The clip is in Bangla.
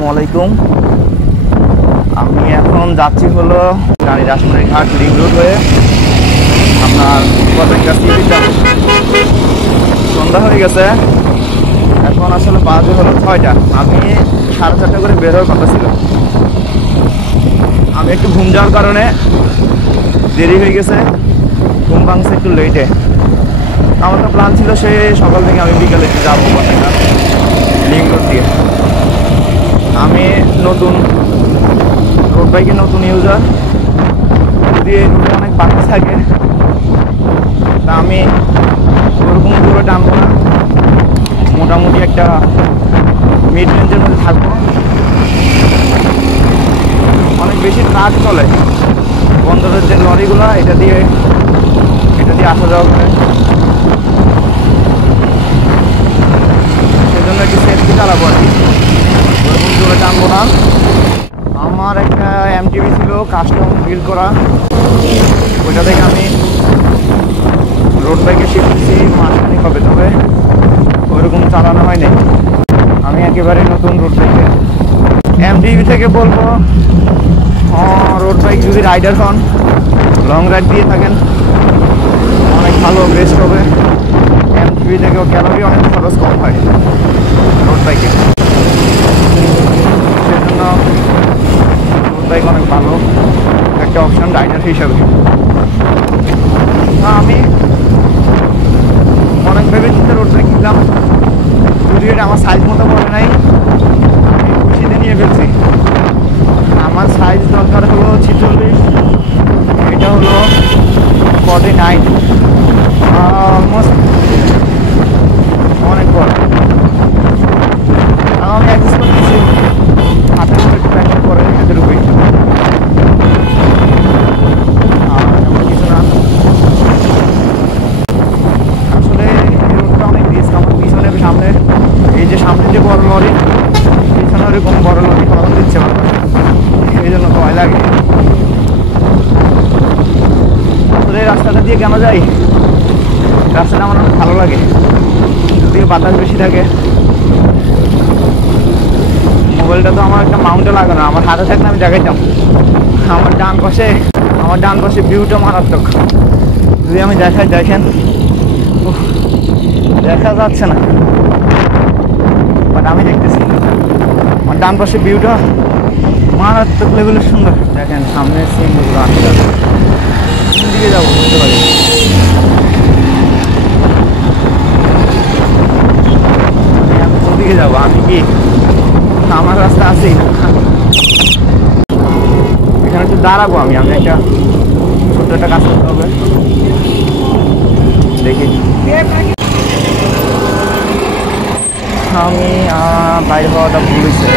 আসসালামু আলাইকুম। আমি এখন যাচ্ছি হলো গাড়ি রাজমনের ঘাট লিং রোড হয়ে আপনার পতেঙ্গা সিটি যাব। সন্ধ্যা হয়ে গেছে, এখন আসলে বাজে হলো 6টা। আমি 4:30 করে বের হওয়ার কথা ছিল। আমি একটু ঘুম যাওয়ার কারণে দেরি হয়ে গেছে, ঘুম ভাঙছে একটু লেটে। আমার তো প্ল্যান ছিল সে সকাল থেকে আমি বিকালে যাবো পতেঙ্গা লিং রোড দিয়ে। আমি নতুন রোড বাইকের নতুন ইউজার, যদি এই রোডে অনেক বাতাস থাকে তা আমি ওরকম পুরো টানবো না, মোটামুটি একটা মিড রেঞ্জের মধ্যে থাকবো। অনেক বেশি ট্রাক চলে, বন্দরের যে লরিগুলো এটা দিয়ে আসা যাওয়া করে, সেজন্য একটু সেফটি চালাবো আর কি, ওরকম জোরে টানবো না। আমার একটা এমটিভি ছিল কাস্টম বিল্ড করা, ওইটা থেকে আমি রোড বাইকে শিখতেছি মাসখানিক হবে, তবে ওইরকম চালানো হয়নি। আমি একেবারে নতুন রোড বাইকে এমটিভি থেকে বলবো, রোড বাইক যদি রাইডার হন, লং রাইড দিয়ে থাকেন, অনেক ভালো বেস্ট হবে। এমটিভি থেকেও ক্যালোরি অনেক খরচ কম হয় রোড বাইকে, সেজন্য রোড বাইক অনেক ভালো একটা অপশন রাইডার হিসাবে। আমি অনেক ভেবে চিন্তা রোড বাইক কিনলাম, যদি এটা আমার সাইজ মতো পড়ে নাই, আমি খুশিতে নিয়ে ফেলছি। আমার সাইজ দরকার হলো 46, এটা হলো 49, অলমোস্ট অনেক বড়। আমি অ্যাডজাস্ট করতেছি, হাতের উপরে একটু প্যাকেট করে হাতের উপরে কিছু না। আসলে এই রোডটা অনেক রিস্ক। আমার পিছনে সামনে এই যে সামনে যে বড় লরি, পিছনে ওরকম বড় লরি কখন দিচ্ছে না, এই জন্য ভয় লাগে। আসলে এই রাস্তাটা দিয়ে কেন যাই, রাস্তাটা আমার অনেক ভালো লাগে, যদিও বাতাস বেশি থাকে। মোবাইলটা তো আমার একটা মাউন্টে লাগানো, আমার হাতে থাকলে আমি দেখাইতাম। আমার ডান পাশে ভিউটা মারাত্মক, যদি আমি দেখেন দেখা যাচ্ছে না, বাট আমি দেখতেছি আমার ডান পাশে ভিউটা মারাত্মক লেভেলের সুন্দর। দেখেন সামনে সিনগুলো আসতে কোন দিকে যাবো বুঝতে পারি। আমি কোন দিকে যাবো, আমি কি আমার রাস্তা আছেই না, এখানে একটু দাঁড়াবো। আমি একটা ছোট্ট একটা কাজ করতে হবে, দেখি। আমি বাইরে হওয়াটা ভুল হয়েছে।